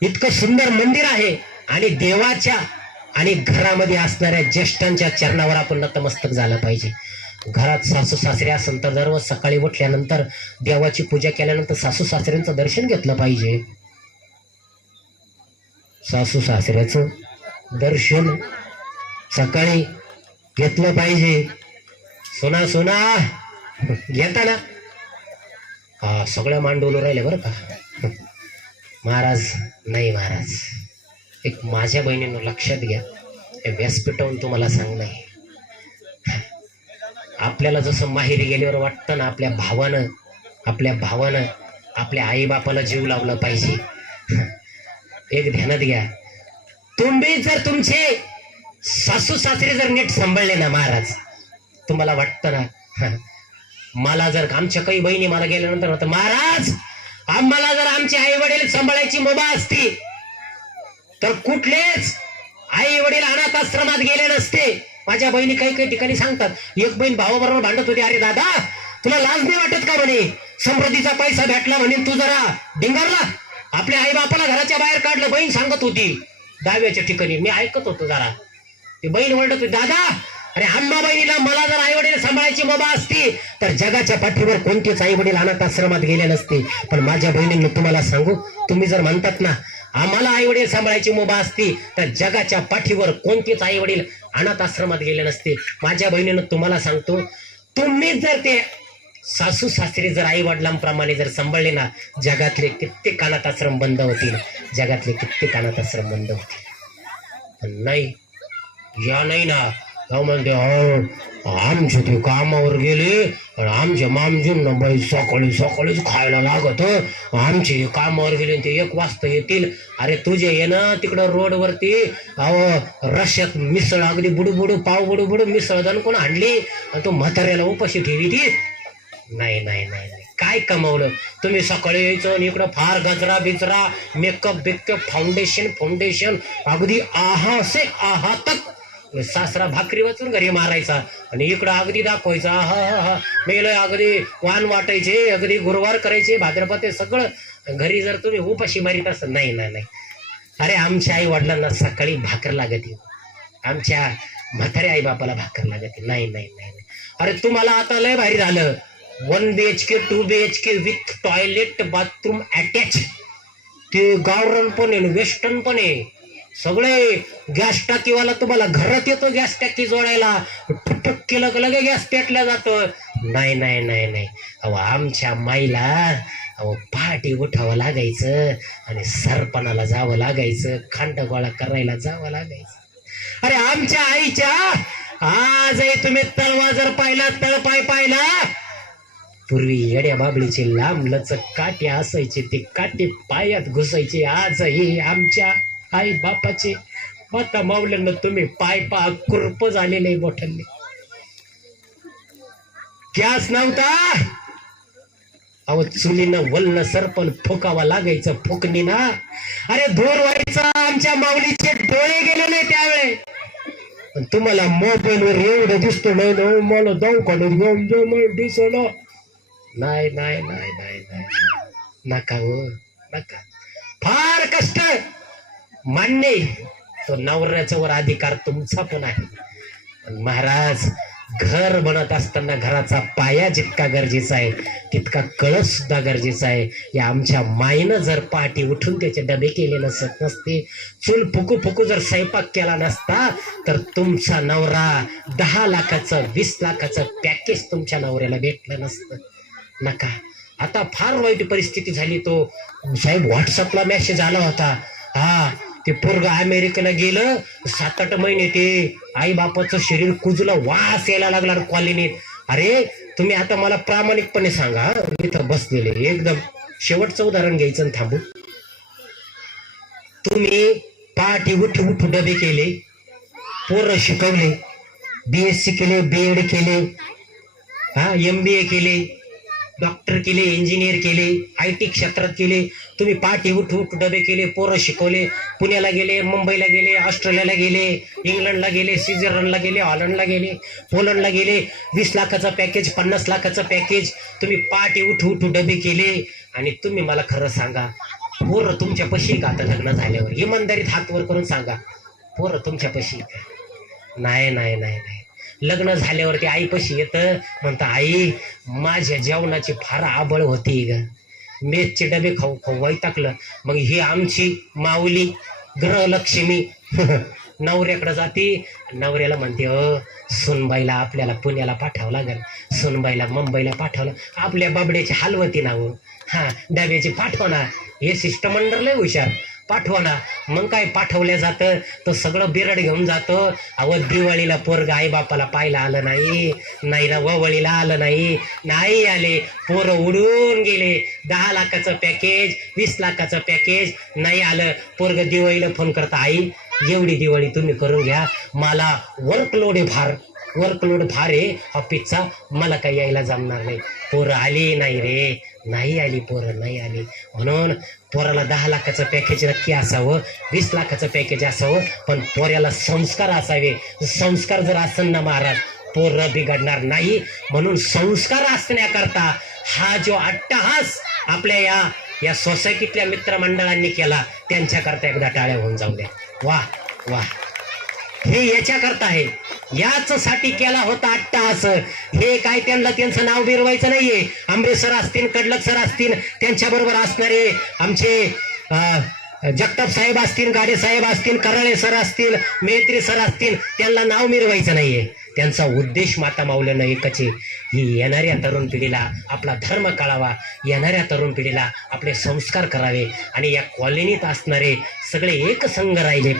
इतकं सुंदर मंदिर आहे आणि देवाच्या आणि घरामध्ये असणाऱ्या ज्येष्ठांच्या चरणावर आपण नतमस्तक झालं पाहिजे. घरात सासू सासरे असेल तर दररोज सकाळी उठल्यानंतर देवाची पूजा केल्यानंतर सासू सासऱ्यांचं दर्शन घेतलं पाहिजे. सासू सासऱ्याचं दर्शन सकाळी घेतलं पाहिजे. सोना सोना घेता ना? हा सगळ्या मांडवलं राहिले बरं का. महाराज नाही महाराज, एक माझ्या बहिणीनं लक्षात घ्या, हे व्यासपीठावरून तुम्हाला सांगणं. आपल्याला जसं माहेरी गेल्यावर वाटतं ना, आपल्या भावानं आपल्या आईबापाला जीव लावला पाहिजे. एक ध्यानात घ्या, तुम्ही जर तुमचे सासू सासरे जर नीट सांभाळले ना महाराज, तुम्हाला वाटतं ना, मला जर आमच्या काही बहिणी मला गेल्यानंतर होतं महाराज, आम्हाला जर आमचे आई वडील सांभाळायची मुभा असती तर कुठलेच आई वडील अनाथ आश्रमात गेले नसते. माझ्या बहिणी काही ठिकाणी सांगतात, एक बहीण भावाबरोबर भांडत होती, अरे दादा तुला लाज नाही वाटत का म्हणे, समृद्धीचा पैसा भेटला म्हणे तू जरा डिंगारला, आपल्या आई बापाला घराच्या बाहेर काढलं. बहीण सांगत होती दहाव्याच्या ठिकाणी, मी ऐकत होतो जरा, ती बहीण म्हणत होती, दादा अरे अण्णा बहिणीला मला जर आई वडील सांभाळायची मुभा असती तर जगाच्या पाठीवर कोणतेच आई वडील अनाथ आश्रमात गेले नसते. पण माझ्या बहिणींना तुम्हाला सांगू, तुम्ही जर म्हणतात ना आम्हाला आई वडील सांभाळायची मुभा असती तर जगाच्या पाठीवर कोणतेच आई वडील अनाथ आश्रमात गेले नसते. माझ्या बहिणीनं तुम्हाला सांगतो, तुम्ही जर ते सासू सासरे जर आई वडिलांप्रमाणे जर सांभाळले ना, जगातले कित्येक अनाथ आश्रम बंद होतील, जगातले कित्येक अनाथ आश्रम बंद होतील. नाही या नाही ना, म्हणते आमचे ते कामावर गेले आणि आमच्या मामजींना बाई सकाळी सकाळीच खायला लागत, आमचे कामावर गेले ते 1 वाजता येतील. अरे तुझे ये ना तिकडं रोडवरती, अहो रश्यात मिसळ अगदी बुडू पाव बुडू मिसळ जाऊन कोण आणली आणि तो म्हाताऱ्याला उपाशी ठेवी ती. नाही नाही नाही नाही, काय कमावलं तुम्ही? सकाळी यायचं आणि इकडं फार गजरा बिजरा मेकअप फाउंडेशन अगदी आहा से आहा तक. सासरा भाकरी वाचून घरी मारायचा आणि इकडं अगदी दाखवायचा, हा मेलं, अगदी वाण वाटायचे, अगदी गुरुवार करायचे, भाद्रपद सगळं. घरी जर तुम्ही उपाशी मारित असं नाही ना नाही. अरे आमच्या आई वडिलांना सकाळी भाकर लागते, आमच्या म्हाताऱ्या आई बापाला भाकर लागते. नाही नाही नाही नाही. अरे तुम्हाला आता लय भारी झालं, 1 BHK 2 BHK with toilet bathroom attach. ते गावरण पण आहे, वेस्टर्न पण आहे, सगळे. गॅस टाकीवाला तुम्हाला घरात येतो गॅस टाकी जोडायला, ठुक केलं का लगे गॅस पेटल्या जातं. नाही नाही नाही नाही. अहो आमच्या माईला अहो पहाटे उठावं लागायचं आणि सरपणाला जावं लागायचं, खांड गोळा करायला जावं लागायचं. अरे आमच्या आईच्या आजही तुम्ही तळवा जर पाहिला, तळपाय पाहिला, पूर्वी येड्या बाबळीचे लांब लचक काटे असायचे, ते काटे पायात घुसायचे. आजही आमच्या आई बापाचे माता मावल्यांना तुम्ही पाय पा कुरप झालेले मोठ्यांनी. गॅस नव्हता, अहो चुलीनं वल्ल सरपण फुकावा लागायचं फुकणी ना. अरे धूर व्हायचा, आमच्या माऊलीचे डोळे गेले नाही त्यावेळे. तुम्हाला मोबाईलवर एवढं दिसतो, नाही मला दवाखान्यात घेऊन जाऊ मला दिसलं. नाही नाही नाही नाही नाही, नका हो नका. फार कष्ट मान्य, तो नवऱ्याचा वर अधिकार तुमचा पण आहे. पण महाराज घर बनत असताना घराचा पाया जितका गरजेचा आहे तितका कळस सुद्धा गरजेचा आहे. या आमच्या माईनं जर पहाटे उठून त्याचे डबे केले नसते, चूल फुकू जर स्वयंपाक केला नसता तर तुमचा नवरा 10 लाखाचं 20 लाखाचं पॅकेज तुमच्या नवऱ्याला भेटलं नसतं. नका. आता फार वाईट परिस्थिती झाली. तो साहेब व्हॉट्सअपला मेसेज आला होता, हा ते पोरगा अमेरिकेला गेलं, 7-8 महिने ते आई बापाचं शरीर कुजलं, वास यायला लागला कॉलनीत. अरे तुम्ही आता मला प्रामाणिकपणे सांगा, इथं बसलेले एकदम शेवटचं उदाहरण घ्यायचं थांबू. तुम्ही पहाटे उठू डबे केले, पोरं शिकवले, BSc केले, BEd केले, MBA केले, डॉक्टर केले, इंजिनियर केले, IT क्षेत्रात केले. तुम्ही पहाटे उठू डबे केले, पोरं शिकवले, पुण्याला गेले, मुंबईला गेले, ऑस्ट्रेलियाला गेले, इंग्लंडला गेले, स्वित्झर्लंडला गेले, हॉलंडला गेले, पोलंडला गेले. 20 लाखाचं पॅकेज, 50 लाखाचं पॅकेज. तुम्ही पहाटे उठू डबे केले आणि तुम्ही मला खरं सांगा, पोरं तुमच्या पशी का आता लग्न झाल्यावर इमानदारीत हात वर करून सांगा, पोरं तुमच्या पशी का? नाही नाही नाही नाही. लग्न झाल्यावरती आई पशी येतं, म्हणता आई माझ्या जेवणाची फार आबळ होती ग, मेसचे डबे खाऊ खाऊ वैतागलं. मग ही आमची माऊली ग्रहलक्ष्मी नवऱ्याकडे जाते, नवऱ्याला म्हणते सुनबाईला आपल्याला पुण्याला पाठवावं लागेल, सुनबाईला मुंबईला पाठवलं, आपल्या बाबड्याची हलवती ना हो, हा डब्याची पाठवणार. हे शिष्टमंडळ लय हुशार, पाठवणा. मग काय पाठवल्या जातं तर सगळं बिरड घेऊन जातो. अहो दिवाळीला पोरग आई बापाला पाहायला आलं नाही, नाही ना ववळीला आलं नाही, नाही आले, पोरं उडून गेले. 10 लाखाचं पॅकेज, 20 लाखाचं पॅकेज नाही आलं. पोरग दिवाळीला फोन करता, आई एवढी दिवाळी तुम्ही करून घ्या, मला वर्कलोड आहे, वर्कलोड फार आहे ऑफिसचा, मला काही यायला जमणार नाही. पोरं आली नाही रे, नाही आली पोरं, नाही आली. म्हणून पोराला 10 लाखाचं पॅकेज नक्की असावं, 20 लाखाचं पॅकेज असावं, पण पोऱ्याला संस्कार असावे. संस्कार जर असेल ना महाराज, पोरं बिघडणार नाही. म्हणून संस्कार असण्याकरता हा जो अट्टहास आपल्या या सोसायटीतल्या मित्रमंडळांनी केला, त्यांच्याकरता एकदा टाळ्या होऊन जाऊ द्या. वा वा, हे याच्याकरता आहे, याच साठी केला होता अट्टहास. हे काय त्यांना त्यांचं नाव बिरवायचं नाहीये. अमरीश सर असतील, कडलक सर असतील, त्यांच्याबरोबर असणारे आमचे जगताप साहेब असतील, गाडे साहेब असतील, कराळे सर असतील, मेत्री सर असतील, त्यांना नाव मिरवायचं नाहीये. त्यांचा उद्देश माता माऊलीनं एकच आहे, ही येणाऱ्या तरुण पिढीला आपला धर्म कळावा, येणाऱ्या तरुण पिढीला आपले संस्कार करावे, आणि या कॉलनीत असणारे सगळे एक संघ राहिले.